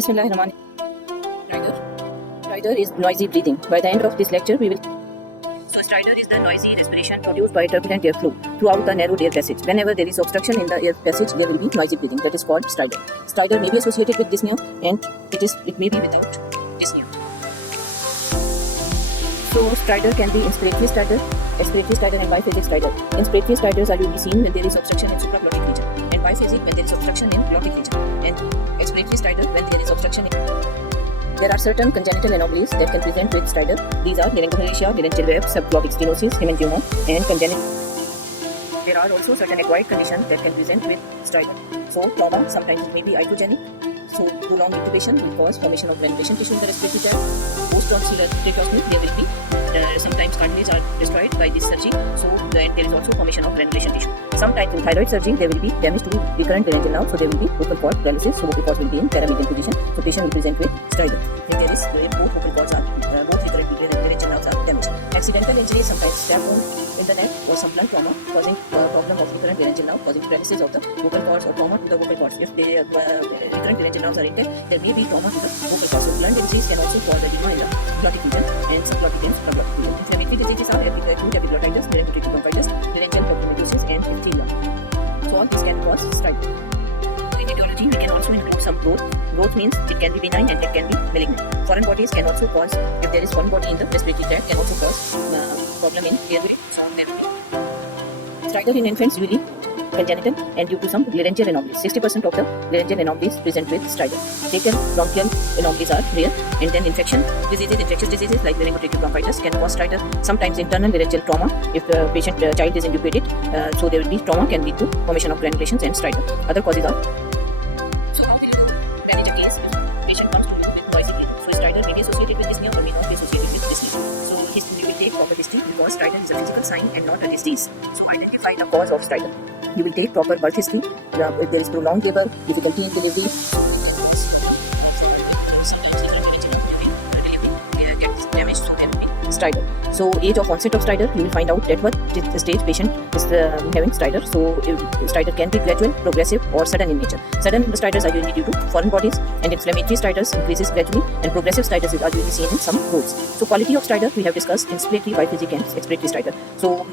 Bismillahirrahmanirrahim. Stridor is noisy breathing. By the end of this lecture, we will. So, stridor is the noisy respiration produced by turbulent airflow throughout the narrowed air passage. Whenever there is obstruction in the air passage, there will be noisy breathing. That is called stridor. Stridor may be associated with dyspnea, and it may be without dyspnea. So, stridor can be inspiratory stridor, expiratory stridor, and biphasic stridor. Inspiratory stridors are usually seen when there is obstruction in supraglottic region, and biphasic when there is obstruction in glottic region, and expiratory stridor when there is obstruction in. There are certain congenital anomalies that can present with stridor. These are laryngomalacia, laryngeal web, subglottic stenosis, hemangioma, and congenital. There are also certain acquired conditions that can present with stridor. So, trauma sometimes it may be iatrogenic. So, prolonged intubation will cause formation of granulation tissue in the respiratory tract. Post-tonsillar tracheostomy, there will be sometimes cartilage are destroyed by this surgery. So, there is also formation of granulation tissue. Sometimes in thyroid surgery, there will be damage to recurrent laryngeal nerve. So, there will be vocal cord paralysis. So, vocal cords will be in paramedian position. So, patient will present with stridor. If there is both vocal cords are both recurrent laryngeal nerves are damaged. Accidental injury, sometimes stab wound in the neck or some blunt trauma causing problem of recurrent laryngeal nerve, causing paralysis of the vocal cords or trauma to the vocal cords. If the recurrent laryngeal nerves are intact, there may be trauma to the vocal cords. So, blunt injuries can also cause edema in the glottic region and subglottic and supraglottic region. Inflammatory diseases are acute epiglottitis, laryngotracheal bronchitis, laryngeal pneumococcosis, and diphtheria. So, all these can cause stridor. In etiology, we can also include some growth. Growth means it can be benign and it can be malignant. Foreign bodies can also cause, if there is foreign body in the respiratory tract, can also cause problem in airway. Stridor in infants usually congenital and due to some laryngeal anomalies. 60% of the laryngeal anomalies present with stridor. Taken bronchial anomalies are rare, and then infectious diseases like laryngotracheal bronchitis can cause stridor. Sometimes internal laryngeal trauma, if the patient child is intubated, so there will be trauma can lead to formation of granulations and stridor. Other causes are. So how will you manage a case if patient comes to you with noisy breathing? So stridor may be associated with dyspnea or may not be associated with dyspnea. So we will take proper history because stridor is a physical sign and not a disease. So identify the cause of stridor. You will take proper birth history. If there is prolonged labor, difficulty in delivery, damage to everything. Stridor. So, age of onset of stridor, you will find out at what stage patient is having stridor. So, stridor can be gradual, progressive, or sudden in nature. Sudden stridors are usually due to foreign bodies, and inflammatory stridors increases gradually, and progressive stridors are usually seen in some growths. So, quality of stridor we have discussed: inspiratory, biphasic, and expiratory stridor. So,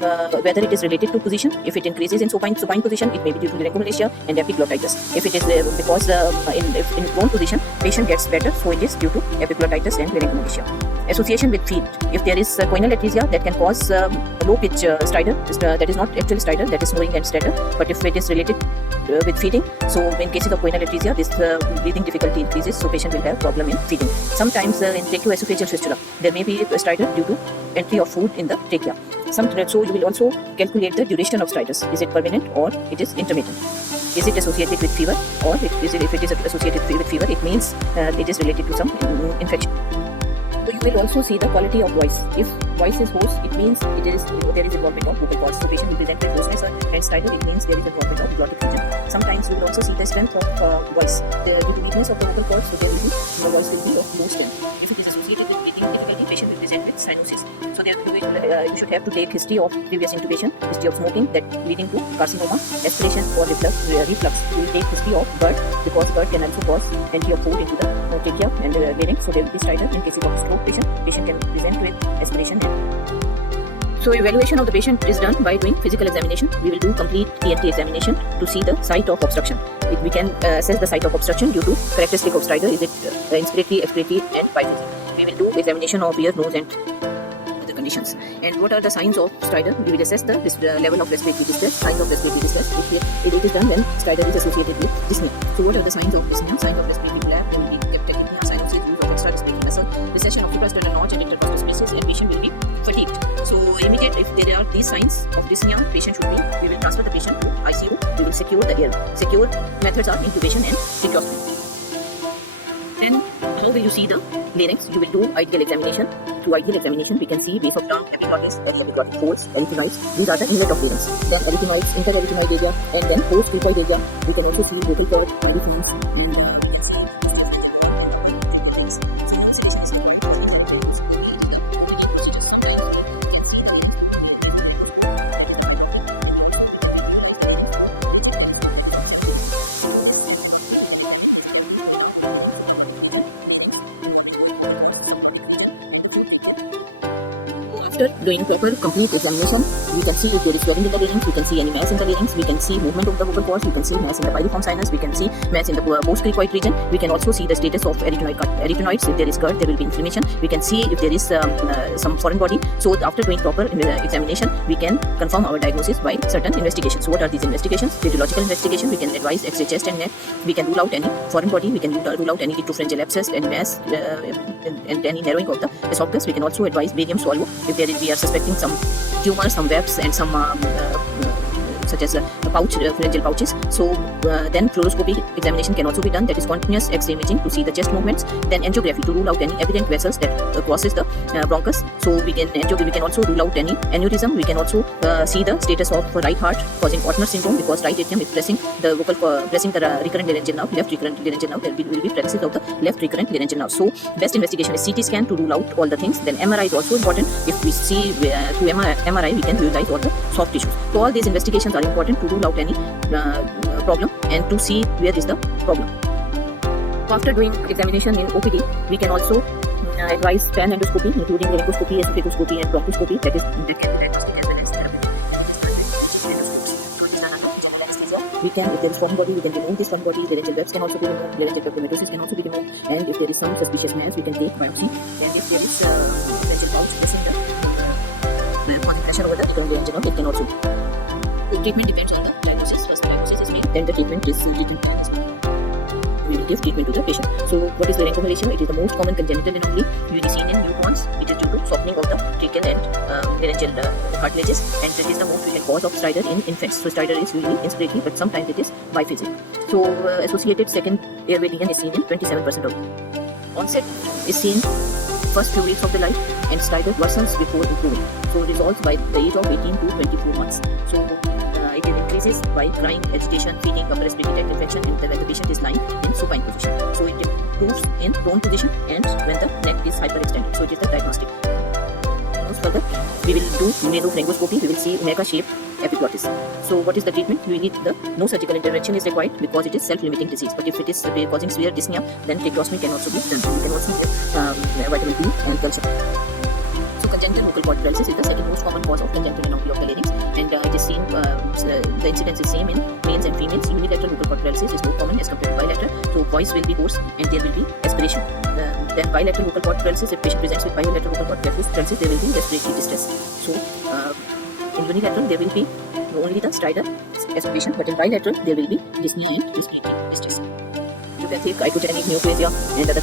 whether it is related to position, if it increases in supine position, it may be due to laryngomalacia and epiglottitis. If it is because in prone position, patient gets better, so it is due to epiglottitis and laryngomalacia. Association with feet. If there is choanal atresia, that can cause low pitch stridor. That is not actually stridor, that is snoring and stutter. But if it is related with feeding, so in cases of choanal atresia, this breathing difficulty increases, so patient will have problem in feeding. Sometimes in tracheoesophageal fistula, there may be a stridor due to entry of food in the trachea. So you will also calculate the duration of stridors. Is it permanent or it is intermittent? Is it associated with fever, or if it is associated with fever, it means it is related to some infection. So you will also see the quality of voice. If voice is hoarse, it means there is involvement of vocal cords. So patient will present with hoarseness and stridor. It means there is involvement of glottic region. Sometimes you will also see the strength of voice. Due to weakness of the vocal cords, so the voice will be of low strength. If it is associated with breathing difficulty, patient will present with cyanosis. So you should have to take history of previous intubation, history of smoking that leading to carcinoma, aspiration or reflux. You will take history of GERD because GERD can also cause entry of food into the trachea and larynx. So there will be stridor in cases of stroke patient can present with aspiration. So evaluation of the patient is done by doing physical examination. We will do complete ENT examination to see the site of obstruction. We can assess the site of obstruction due to characteristic of stridor. Is it inspiratory, expiratory, and biphasic? We will do examination of ear, nose, and other conditions. And what are the signs of stridor? We will assess the level of respiratory distress, signs of respiratory distress. If it is done when stridor is associated with dyspnea. So what are the signs of dyspnea? Signs of respiratory collapse, there will be tachypnea, cyanosis, use of extra respiratory muscle, recession of suprasternal notch and intercostal spaces, and patient will be fatigued. So if there are these signs of dyspnea, patient should be, we will transfer the patient to ICU. We will secure the air. Secure methods are intubation and tracheostomy. And how will you see the larynx? You will do ideal examination. Through ideal examination, we can see base of tongue, epiglottis, epiglottic folds, erythenoids. These are the inlet of larynx. Then erythenoids, intererythenoid area, and then post-cricoid area. We can also see vocal cord, erythenoids. After doing proper complete examination, we can see if there is swelling in the larynx, we can see any mass in the larynx, we can see movement of the vocal cords, we can see mass in the pyriform sinus, we can see mass in the post-cricoid region, we can also see the status of arytenoids. If there is GERD, there will be inflammation. We can see if there is some foreign body. So after doing proper examination, we can confirm our diagnosis by certain investigations. So what are these investigations? Radiological investigation, we can advise X-ray chest and neck, we can rule out any foreign body, we can rule out any retropharyngeal abscess and mass and any narrowing of the esophagus. We can also advise barium swallow if we are suspecting some tumors, some webs and some such as pharyngeal pouches. So then fluoroscopy examination can also be done, that is continuous X-ray imaging to see the chest movements. Then angiography to rule out any evident vessels that crosses the bronchus. So we can also rule out any aneurysm. We can also see the status of right heart causing Ortner syndrome, because right atrium is pressing the recurrent laryngeal nerve, left recurrent laryngeal nerve. There will be paralysis of the left recurrent laryngeal nerve. So best investigation is CT scan to rule out all the things. Then MRI is also important. If we see through MRI, we can visualize all the soft tissues. So all these investigations are important to rule out any problem and to see where is the problem. After doing examination in OPD, we can also advise pan endoscopy, including laryngoscopy, esophagoscopy, and bronchoscopy. That can be diagnostic as well as therapeutic. We can, if there is foreign body, we can remove this foreign body. Laryngeal webs can also be removed. Laryngeal pneumatosis can also be removed. And if there is some suspicious mass, we can take biopsy. And if there is laryngeal pouch pressing the causing pressure over the recurrent laryngeal nerve, it can also. The treatment depends on the diagnosis. First diagnosis is made, then the treatment is we will give treatment to the patient. So what is laryngomalacia? It is the most common congenital anomaly usually seen in newborns. It is due to softening of the tracheal and laryngeal cartilages, and it is the most frequent cause of stridor in infants. So stridor is usually inspiratory, but sometimes it is biphasic. So associated second airway lesion is seen in 27% of onset is seen first few weeks of the life, and stridor worsens before improving. So resolves by the age of 18 to 24 months. So it increases by crying, agitation, feeding, upper respiratory tract infection, and when the patient is lying in supine position. So it improves in prone position and when the neck is hyperextended. So it is the diagnostic. Further, we will do nasopharyngoscopy. We will see omega-shaped epiglottis. So what is the treatment? We need no surgical intervention is required because it is self-limiting disease. But if it is causing severe dyspnea, then tracheostomy can also be done. We can also give vitamin B and calcium. So congenital vocal cord paralysis is the second most common cause of congenital anomaly of the larynx, and it is seen, the incidence is same in males and females. Unilateral vocal cord paralysis is more common as compared to bilateral. So voice will be hoarse and there will be aspiration. Then bilateral vocal cord paralysis, if patient presents with bilateral vocal cord paralysis, there will be respiratory distress. So in unilateral there will be only the stridor aspiration, but in bilateral there will be dyspnea, respiratory distress. You can take icogenic neoplasia and other.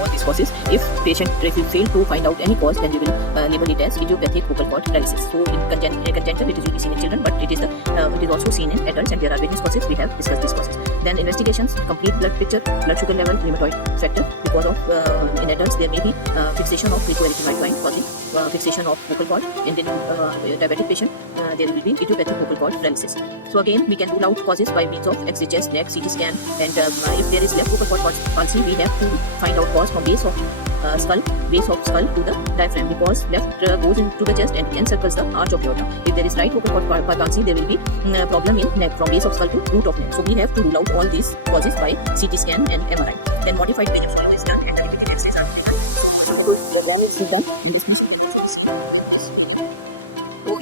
All these causes. If we fail to find out any cause, then we will label it as idiopathic vocal cord paralysis. So in congenital, it is usually seen in children, but it is also seen in adults, and there are various causes. We have discussed these causes. Then investigations, complete blood picture, blood sugar level, rheumatoid factor. Because of in adults there may be fixation of cricoerythenoid line causing fixation of vocal cord, and in diabetic patient there will be idiopathic vocal cord paralysis. So again, we can rule out causes by means of X-ray chest, neck, CT scan, and if there is left vocal cord palsy, we have to find out cause from base of skull to the diaphragm, because left goes into the chest and encircles the arch of aorta. If there is right vocal cord palsy, there will be problem in neck from base of skull to root of neck. So we have to rule out all these causes by CT scan and MRI. Then modified patient is done and the limited X-rays are done.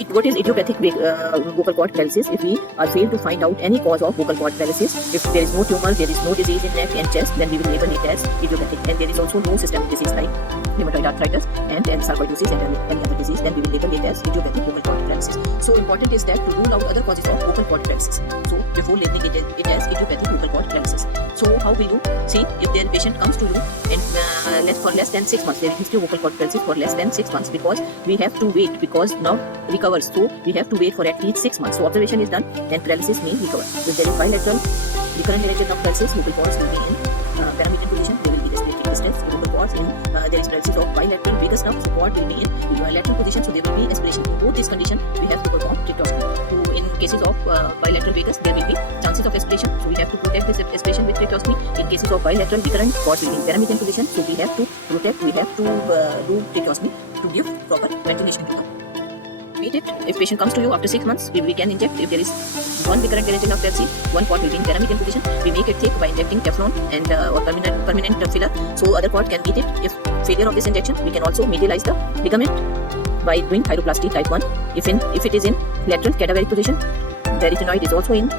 What is idiopathic vocal cord paralysis? If we are failed to find out any cause of vocal cord paralysis, if there is no tumor, there is no disease in neck and chest, then we will label it as idiopathic. And there is also no systemic disease like rheumatoid arthritis and sarcoidosis and any other disease, then we will label it as idiopathic vocal cord paralysis. So important is that to rule out other causes of vocal cord paralysis. So before labeling it as idiopathic vocal cord paralysis. So how will you see if their patient comes to you and for less than 6 months, there is history of vocal cord paralysis for less than 6 months, because we have to wait, because now recovers. So we have to wait for at least 6 months. So observation is done and paralysis may recover. If there is bilateral recurrent laryngeal nerve paralysis, vocal cords will be in pyramidal position. There will be respiratory distress. Vocal cords in there is paralysis of bilateral vagus nerve. So cord will be in lateral position. So there will be aspiration. In both these conditions, we have to perform tracheostomy. So in cases of bilateral vagus, there will be chances of aspiration. So we have to protect this aspiration with tracheostomy. In cases of bilateral recurrent, cord will be in pyramidal position. So we have to protect. We have to do tracheostomy to give proper ventilation. Beat it. If patient comes to you after 6 months, we can inject. If there is one recurrent laryngeal nerve palsy, one cord will be in pyramidal position. We make it thick by injecting Teflon and or permanent filler, so other cord can beat it. If failure of this injection, we can also medialize the ligament by doing thyroplasty type 1. If it is in lateral cadaveric position, the arytenoid is also in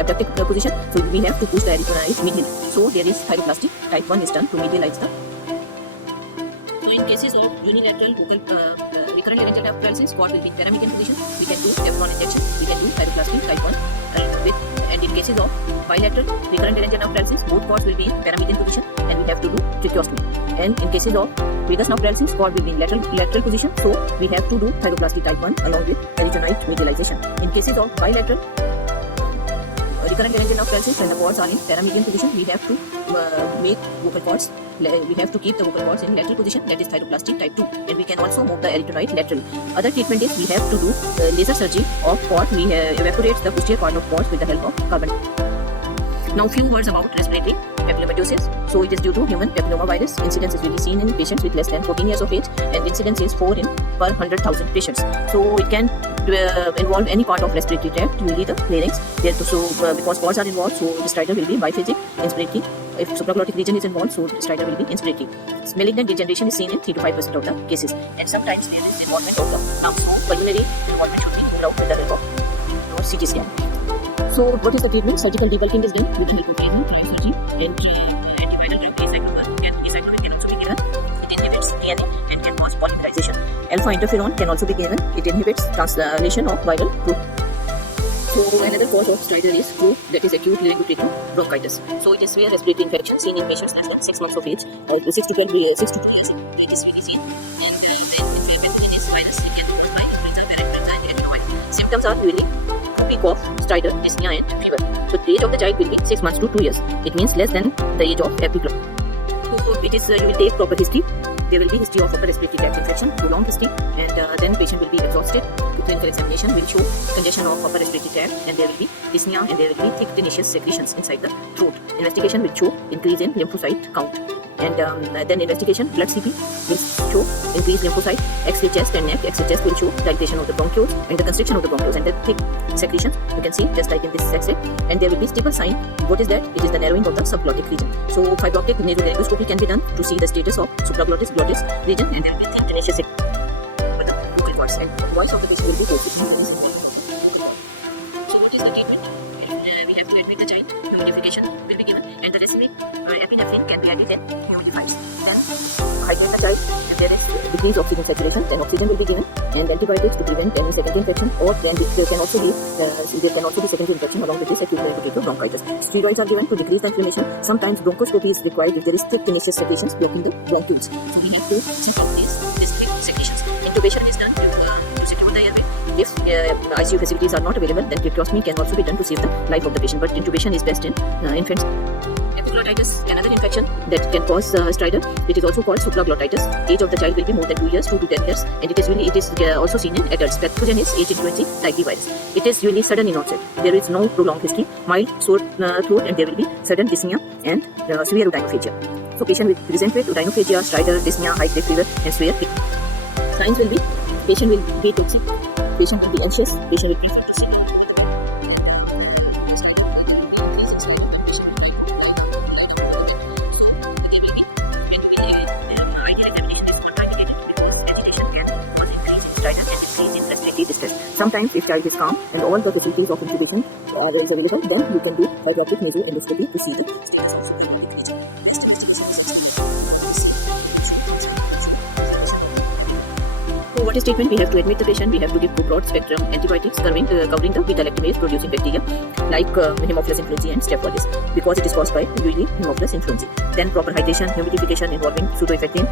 abductive position, so we have to push the arytenoid medially. So there is thyroplasty type 1 is done to medialize the. So in cases of unilateral recurrent laryngeal paralysis, cord will be in paramedian position. We can do Teflon injection. We can do thyroplasty type 1 and in cases of bilateral recurrent laryngeal paralysis, both cords will be in paramedian position and we have to do tracheostomy. And in cases of vagus nerve paralysis, cord will be in lateral position, so we have to do thyroplasty type 1 along with arytenoid medialization. In cases of bilateral recurrent laryngeal nerve paralysis, when the cords are in paramedian position, we have to make vocal cords. We have to keep the vocal cords in lateral position, that is thyroplasty type 2, and we can also move the arytenoid laterally. Other treatment is we have to do laser surgery of cord. We evaporate the posterior part of cords with the help of carbon. Now few words about respiratory papillomatosis. So it is due to human papillomavirus. Incidence is really seen in patients with less than 14 years of age, and incidence is 4 in per 100,000 patients. So it can involve any part of respiratory tract, usually the larynx. Because cords are involved, so the stridor will be biphasic, inspiratory. If supraglottic region is involved, so the stridor will be inspiratory. Malignant degeneration is seen in 3 to 5% of the cases, and sometimes there is involvement of the lungs. So pulmonary involvement should be ruled out with the help of CT scan. So what is the treatment? Surgical debulking is done with the help of cryosurgery, and antiviral drug acyclovir can also be given. It inhibits DNA and can cause polymerization. Alpha interferon can also be given. It inhibits translation of viral protein. So another cause of stridor is flu, that is acute laryngotracheal bronchitis. So it is severe respiratory infection seen in patients less than 6 months of age, 6 to 2 years. It is really seen, and when it is virus, it can be caused by influenza, parainfluenza, and adenovirus. Symptoms are usually cough, stridor, dyspnea, and fever. So the age of the child will be 6 months to 2 years. It means less than the age of epicloth. So it is you will take proper history. There will be history of upper respiratory tract infection, prolonged history, and then patient will be exhausted. Clinical examination will show congestion of upper respiratory tract, and there will be dyspnea, and there will be thick tenacious secretions inside the throat. Investigation will show increase in lymphocyte count, and then investigation blood CP will show increased lymphocyte. X-ray chest and neck. X-ray chest will show dilatation of the bronchioles and the constriction of the bronchioles, and the thick secretions you can see just like in this X-ray. And there will be stipple sign. What is that? It is the narrowing of the subglottic region. So fiberoptic nasolaryngoscopy can be done to see the status of supraglottis glottis region, and there will be thick tenacious with the vocal cords, and voice of the patient will be good. So what is the treatment? We have to admit the child. Humidification will be given, and the racemic epinephrine can be added and humidifies. Then hydrate the child. If there is decreased oxygen saturation, then oxygen will be given, and antibiotics to prevent any secondary infection, or then there can also be secondary infection along with this acute laryngotracheal bronchitis. Steroids are given to decrease the inflammation. Sometimes bronchoscopy is required if there is thick tenacious secretions blocking the bronchioles. So we have to check out these thick secretions. Intubation is done to secure the airway. If ICU facilities are not available, then tracheostomy can also be done to save the life of the patient. But intubation is best in infants. Epiglottitis, another infection that can cause stridor. It is also called supraglottitis. Age of the child will be more than 2 years, 2 to 10 years, and it is also seen in adults. Pathogen is age influenza like the virus. It is usually sudden in onset. There is no prolonged history, mild sore throat, and there will be sudden dyspnea and severe odynophagia. So patient will present with odynophagia, stridor, dyspnea, high grade fever, and severe pain. Signs will be patient will be toxic, patient will be anxious, patient will prefer to see. Sometimes if child is calm and all the facilities of intubation are available, then you can do hydrotic nasal endoscopy to see the. So what is treatment? We have to admit the patient. We have to give broad spectrum antibiotics covering the beta-lactamase producing bacteria like Haemophilus influenzae and Staph aureus, because it is caused by usually Haemophilus influenzae. Then proper hydration, humidification involving pseudoephedrine,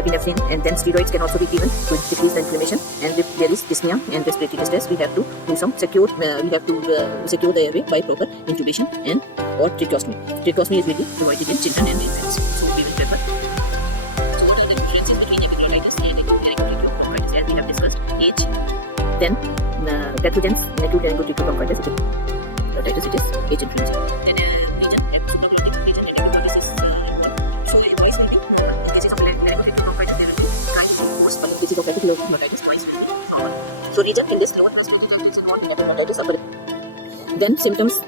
epinephrine, and then steroids can also be given to decrease the inflammation. And if there is dyspnea and respiratory distress, we have to do some secure the airway by proper intubation and or tracheostomy. Tracheostomy is really provided in children and infants. So we will prefer. So what are the differences between epiglottitis and laryngotracheal bronchitis? As we have discussed, age, then pathogens, acute laryngotracheal bronchitis, it is age influenza. Then region, supraglottic region, and epiglottis is so voice will be in cases of laryngotracheal bronchitis there will be dry voice, but in cases of apical bronchitis voice will be normal. So region in this lower nose bronchitis and non epiglottitis upper. Then symptoms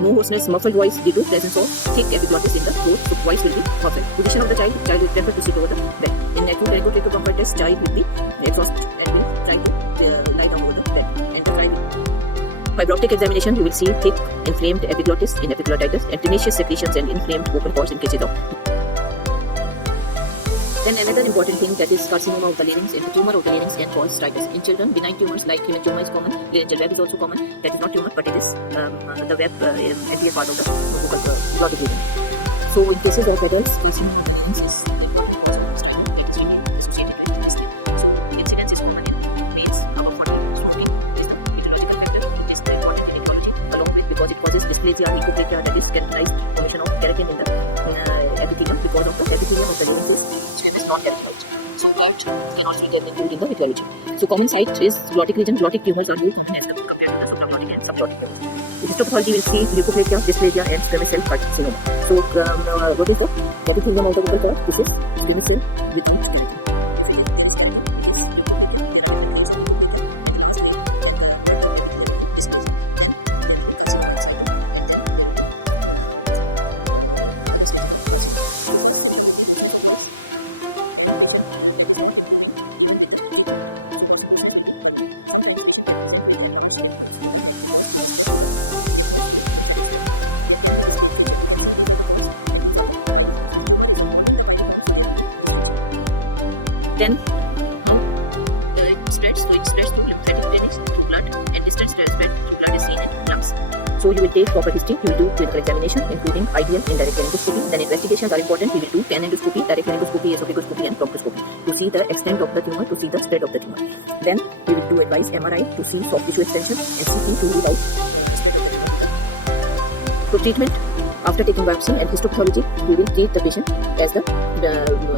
no hoarseness, muffled voice due to presence of thick epiglottis in the throat, so voice will be perfect. Position of the child will prefer to sit over the bed. In acute tracheotomy test, child will be exhausted and will try to lie down over the bed and try. Fibroptic examination, you will see thick inflamed epiglottis in epiglottitis and tenacious secretions and inflamed vocal cords in cases of. Then another important thing, that is carcinoma of the larynx and the tumor of the larynx can cause stridor. In children, benign tumors like hemangioma is common, laryngeal web is also common. That is not tumor, but it is the web anterior part of the vocal glottic region. So in cases of adults, carcinoma of the larynx is associated with this thing. So incidence is common in males above 40. Smoking is the etiological factor. It is important in etiology, along with because it causes dysplasia, leukoplakia, that is characterized formation of keratin in the epithelium because of the epithelium of the larynx is not characterized. So that cannot be taken into the etiology. So common site is glottic region. Glottic tumors are more common as compared to the subglottic and subglottic tumors. The histopathology will see leukoplakia, dysplasia and squamous cell carcinoma. So what is the epithelium of the vocal cord? This is CBC, VT, Then it spreads, so it spreads through lymphatic drainage, through blood, and distant spread through blood is seen in lungs. So you will take proper history, you will do clinical examination, including IDL, indirect laryngoscopy. Then investigations are important. We will do pan endoscopy, direct laryngoscopy, esophagoscopy, and bronchoscopy to see the extent of the tumor, to see the spread of the tumor. Then we will do advise MRI to see soft tissue extension and CT to rule out. So treatment. After taking biopsy and histopathology, we will treat the patient as the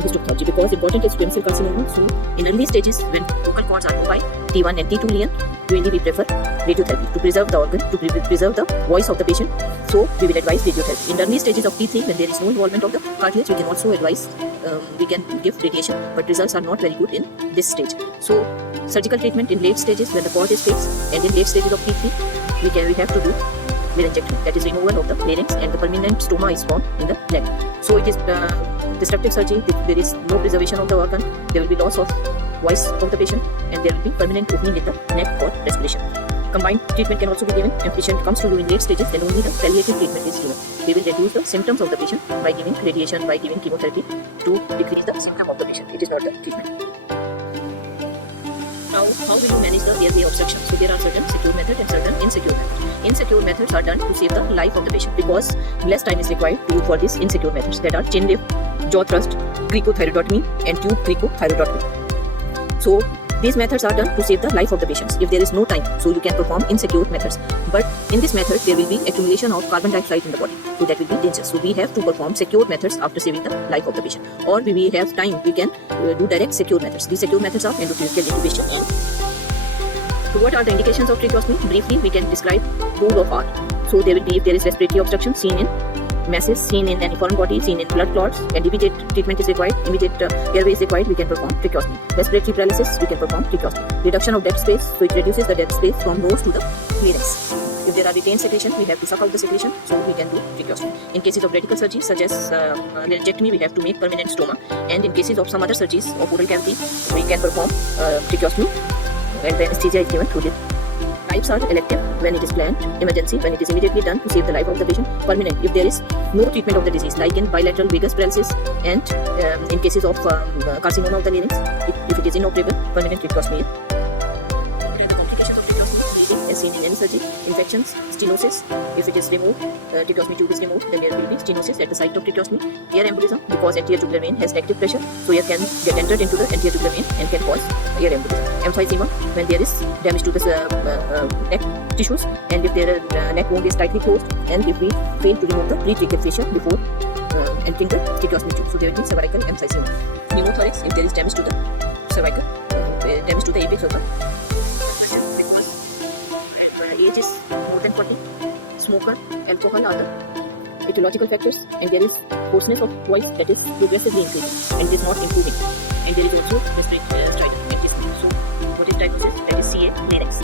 histopathology because important is squamous cell carcinoma. So in early stages, when vocal cords are mobile, T1 and T2 lesion, really we prefer radiotherapy to preserve the organ, to preserve the voice of the patient. So we will advise radiotherapy. In early stages of T3, when there is no involvement of the cartilage, we can also advise, we can give radiation, but results are not very good in this stage. So surgical treatment in late stages when the cord is fixed, and in late stages of T3, we have to do meningiectomy, that is removal of the larynx, and the permanent stoma is formed in the neck. So it is destructive surgery. If there is no preservation of the organ, there will be loss of voice of the patient, and there will be permanent opening in the neck for respiration. Combined treatment can also be given. If patient comes to you in late stages, then only the palliative treatment is given. We will reduce the symptoms of the patient by giving radiation, by giving chemotherapy to decrease the symptom of the patient. It is not the treatment. Now, how will you manage the airway obstruction? So there are certain secure methods and certain insecure methods. Insecure methods are done to save the life of the patient because less time is required for these insecure methods, that are chin lift, jaw thrust, cricothyroidotomy, and tube cricothyroidotomy. So these methods are done to save the life of the patients if there is no time. So you can perform insecure methods. But in this method, there will be accumulation of carbon dioxide in the body. So that will be dangerous. So we have to perform secure methods after saving the life of the patient. Or we have time, we can do direct secure methods. These secure methods are endotracheal intubation. So what are the indications of tracheostomy? Briefly, we can describe rule of R. So there will be, if there is respiratory obstruction seen in masses, seen in any foreign body, seen in blood clots, and immediate treatment is required, immediate airway is required, we can perform tracheostomy. Respiratory paralysis, we can perform tracheostomy. Reduction of dead space, so it reduces the dead space from nose to the larynx. If there are retained secretion, we have to suck out the secretion, so we can do tracheostomy. In cases of radical surgery, such as laryngectomy, we have to make permanent stoma. And in cases of some other surgeries of oral cavity, we can perform tracheostomy, and the anesthesia is given through it. Types are elective when it is planned, emergency when it is immediately done to save the life of the patient, permanent if there is no treatment of the disease, like in bilateral vagus paralysis, and in cases of carcinoma of the larynx, if it is inoperable, permanent tracheostomy. There are the complications of tracheostomy, bleeding as seen in any surgery, infections, stenosis. If it is removed, tracheostomy tube is removed, then there will be stenosis at the site of tracheostomy. Air embolism, because anterior tubular vein has negative pressure, so air can get entered into the anterior tubular vein and can cause air embolism. Emphysema, when there is damage to the neck tissues, and if their neck wound is tightly closed, and if we fail to remove the pretracheal fascia before entering the tracheostomy tube, so there will be cervical emphysema. Pneumothorax, if there is damage to the cervical, damage to the apex of the age is more than 40, smoker, alcohol are the etiological factors, and there is hoarseness of voice that is progressively increasing and it is not improving, and there is also respiratory stridor. So what is diagnosis, that is CA larynx.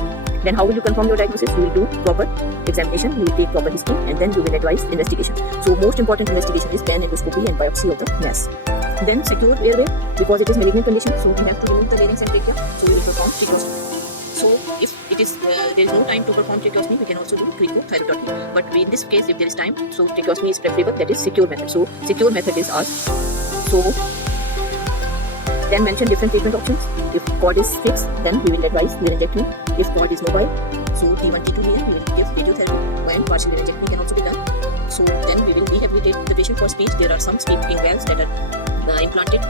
Then how will you confirm your diagnosis? You will do proper examination, you will take proper history, and then you will advise investigation. So most important investigation is pan endoscopy and biopsy of the mass. Then secure airway, because it is malignant condition, so we have to remove the larynx and trachea, so we will perform tracheostomy. So if it is there is no time to perform tracheostomy, we can also do cricothyroidectomy. But in this case, if there is time, so tracheostomy is preferable, that is secure method. So secure method is ours. So then mention different treatment options. If cord is fixed, then we will advise laryngectomy. If cord is mobile, so T1, T2 layer, we will give radiotherapy, and partial laryngectomy can also be done. So then we will rehabilitate the patient for speech. There are some speaking valves that are implanted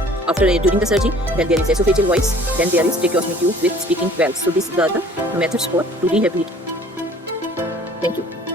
during the surgery. Then there is esophageal voice. Then there is tracheostomy tube with speaking valves. So these are the methods to rehabilitate. Thank you.